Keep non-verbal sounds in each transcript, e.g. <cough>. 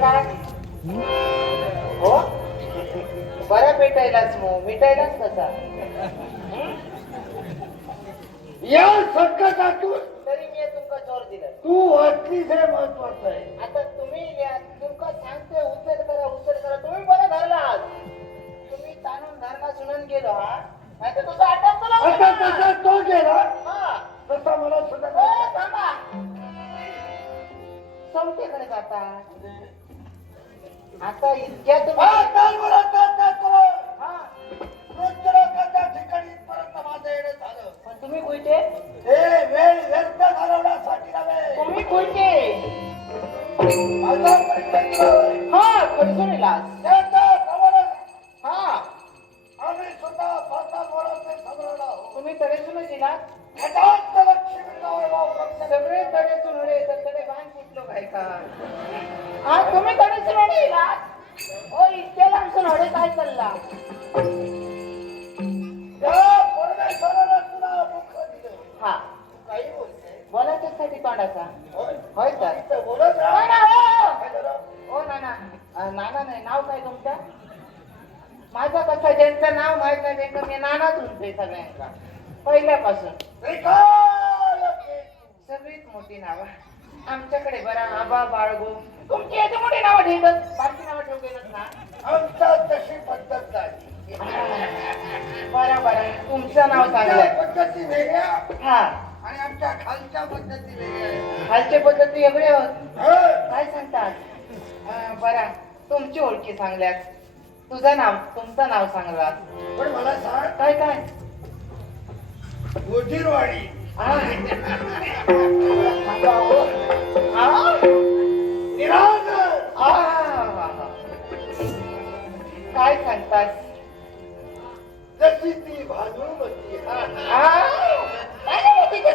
काय हो? बरा भेटायलाच मग. मिटायलाच कसा? या संकटातून तरी मी तुमका जोर दिला. तू वाचलीस हे महत्वाचं आहे. आता तुम्ही या- तुमका सांगते उचल करा उचल करा. तुम्ही बरं धरलात. तुम्ही ताणून धरला सुनून गेलो हा? तुझा आता तसा तो गेला? हा. तसा मला सुद्धा थांबा. समतेकडे जाता. आता इतक्या तुम्ही कुठे हे वेळ व्यर्थ घालवण्यासाठी नव्हे. तुम्ही माझा होय. हा हा. आम्ही पाताळ वराचे समरला आहोत. तुम्ही तडे सुन दिला यथार्थ लक्ष्मी वापरण्यात सगळे तडे सुनडे तर तडे बांध फुटलो काय का हा तुम्ही तडे सुनडे दिला ओ इतक्या लांब सुनडे काय चालला? तोंडाचा होय. नाना हो! झालं? ओ नाना. नाना नाही नाव काय तुमचं? माझं कसं ज्यांचं नाव माहीत नाही त्यांचं मी नानाच म्हणते सगळ्यांना पहिल्यापासून. सगळीच मोठी नावं. आमच्याकडे बरा आबा बाळगो. तुमची याची मोठी नावं ठेवतात बाकी नावं ठेवलेलं ना? आमच्यात तशी पद्धत नाही बरं बरं. तुमचं नाव चांगलं पद्धती वेगळ्या. हा. आणि आमच्या खालच्या पद्धती वेगळ्या आहेत. खालचे पद्धती वेगळे होत हं. काय सांगतात अं, बरं तुमची ओळखी सांगल्यात तुझं नाव तुमचं नाव सांगला पण मला सांग काय काय गोजीरवाडी. आ. <laughs> आ. काय सांगतात जशी ती भानुमती आ. काय नाही माहिती ते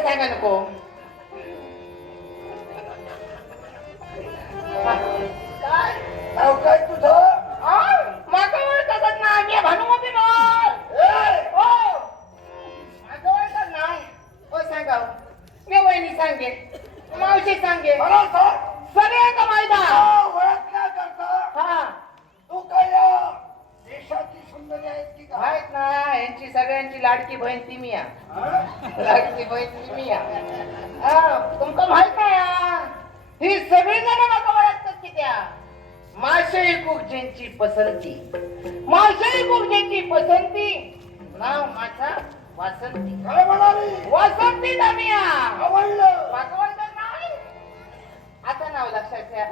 यांची सगळ्यांची लाडकी बहीण ती मी आहे. हं? लाडकी बहीण ती मी आहे. हा, तुमका माहीत नाही हा? ही सगळी जण माका ओळखतात की त्या. माशाई कुकजेंची पसंती. माशाई कुकजेंची पसंती. नाव माझा वासंती. काय म्हणाली? वासंती दामिया आवडलं. माका नाही आता नाव लक्षात ठेवा.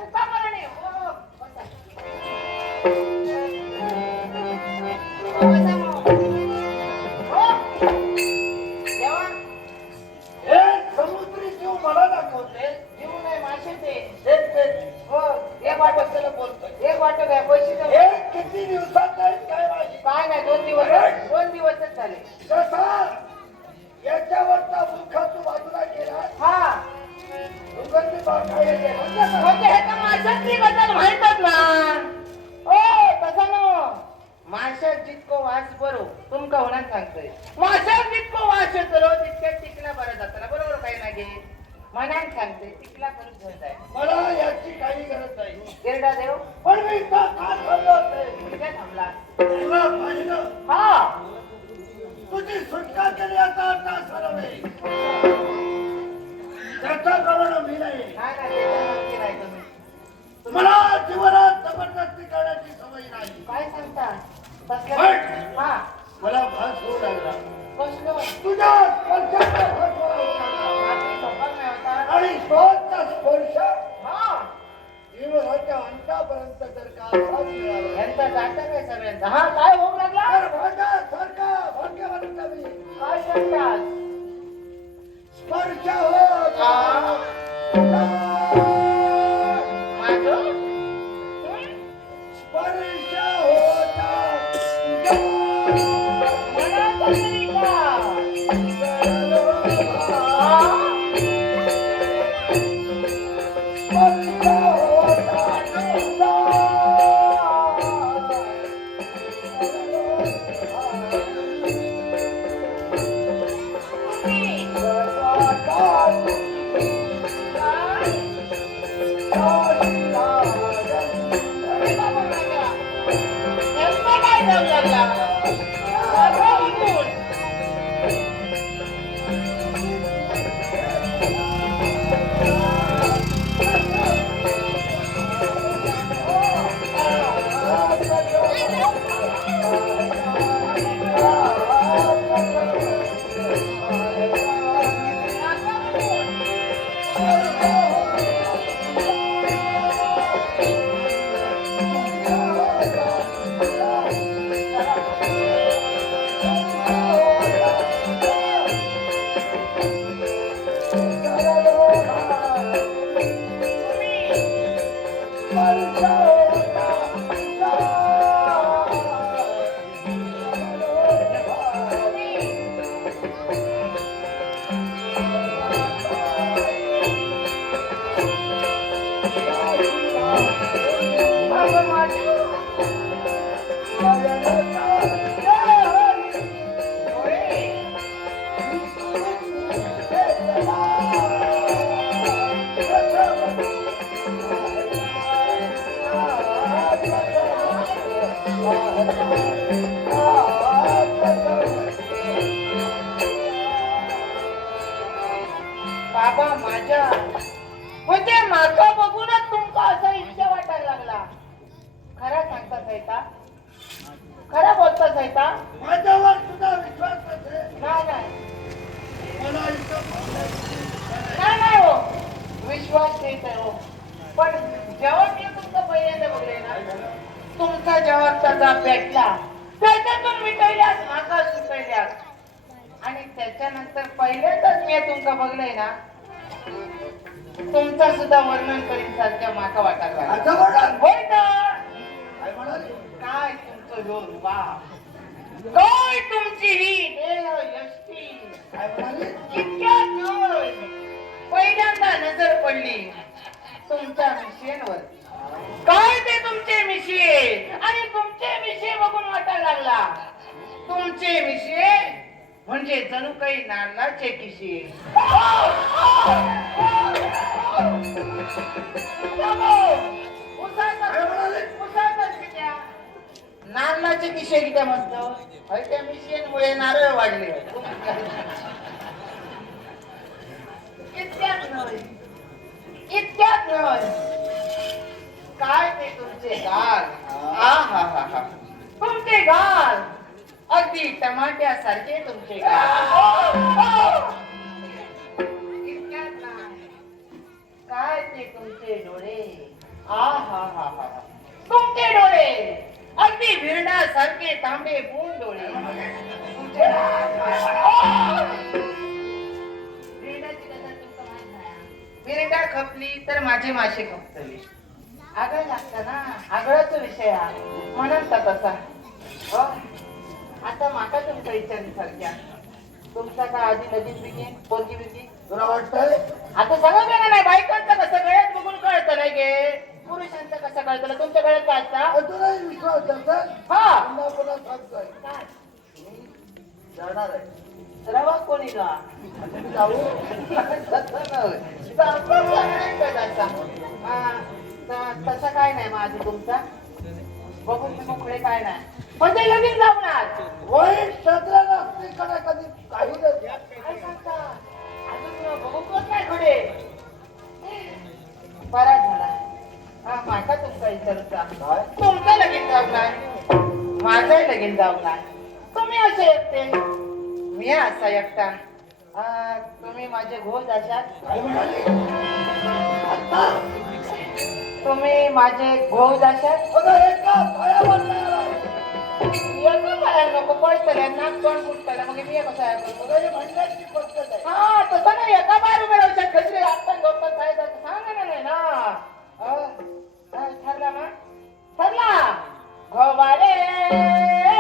दोन दिवस दोन दिवसच झाले. कसा याच्यावरचा मुखा तू बाजूला केला हा. सुगंधी बागा येते म्हणजे काय? हे तर माशातली बद्दल माहितच ना. ओ तसं ना. माशात जितको वास बरो तुमका होणार सांगतोय. माशात जितको वास येतो रो तितक्या टिकला बरं जाताना. बरोबर काही नाही घे मनान सांगते टिकला करून घेऊन जाय. मला याची काही गरज नाही. गेरडा देव. पण मी थांबलो होते कुठे थांबला. तुला पाहिलं? हा. तुझी सुटका केली आता आता सरवे त्याचा गवण मी नाही. काय नाही त्याच्या मागची नाही तुम्ही मला जीवनात जबरदस्ती करण्याची सवय नाही. काय सांगता? हट! हा. मला भास होऊ लागला. कसलं तुझ्या स्पर्शाचा भास आणि तोचा स्पर्श हा जीवनाच्या अंतापर्यंत जर का असाच मिळाला यांचा जाता काय सगळ्यांचा. हा काय होऊ लागला? तर मी काय स्पर्श होता. बाबा माझ्या. म्हणजे माका बघूनच तुमका असं सहिता? खरा बोलता सहिता? माझ्यावर तुझा विश्वास नाही नाही. हो. विश्वास देत आहे हो. पण जेव्हा मी तुमचं पहिल्यांदा बघले ना तुमचा जेव्हा त्याचा पेटला त्याच्यातून मिटवल्यास माका सुटवल्यास आणि त्याच्यानंतर पहिल्यांदाच मी तुमका बघलंय ना तुमचं सुद्धा वर्णन करीन सारख्या माका वाटायला होय ना तुमचं ह्यो रुबाब काय तुमची ही देह यष्टी. काय म्हणाली पहिल्यांदा नजर पडली. तुमच्या मिशेनवर काय ते तुमचे मिशे? आणि तुमचे मिशे बघून वाटायला लागला. तुमचे मिशे म्हणजे जणू काही नारळाचे किशे. हो, हो, हो. काय नारळाचे किशे काय म्हणतो होय त्या मिशेनमुळे नारळ वाढले. इतक्यात नव्हे इतक्यात नव्हे काय ते तुमचे गाल आ हा हा हा. तुमचे गाल अगदी टमाट्यासारखे तुमचे गाल काय ते तुमचे डोळे? आ हा हा हा. तुमचे डोळे. अगदी विरडासारखे तांबे पूर्ण डोळे तुमचे विरडा खपली तर माझे मासे खपतले आगळ लागतं ना आगळाच विषय हा तर तसा हो आता माका तुमचा विचारली सारख्या तुमचा का आधी लगीन बिगी पोरगी बिगी तुला वाटतंय आता सगळं नाही बायकांचं कसं गळ्यात बघून कळतं नाही गे पुरुषांचं कसं कळतं तुमच्या गळ्यात काय असतं? तुलाही विश्वास असेल हा. पुन्हा पुन्हा काय? जाणार आहे. रवा कोणी का? जाऊ. तसा काय नाही माझं तुमचा? बघून मी मोकळे काय नाही. म्हणजे लगीन लावणार वाईट सत्र नसते कधी माझंही लगीन जाऊ तुम्ही असे एकटे? मी असा एकटा. तुम्ही माझे घोष असाल तुम्ही माझे घोष असाल बघा नको पडतले नाक तोंड फुटतले मग मी कसं आहे हा तसं नाही एका बार उभे शकत खजरे आता सांगा ना नाही ना. ठरला ना? ठरला? Go, away.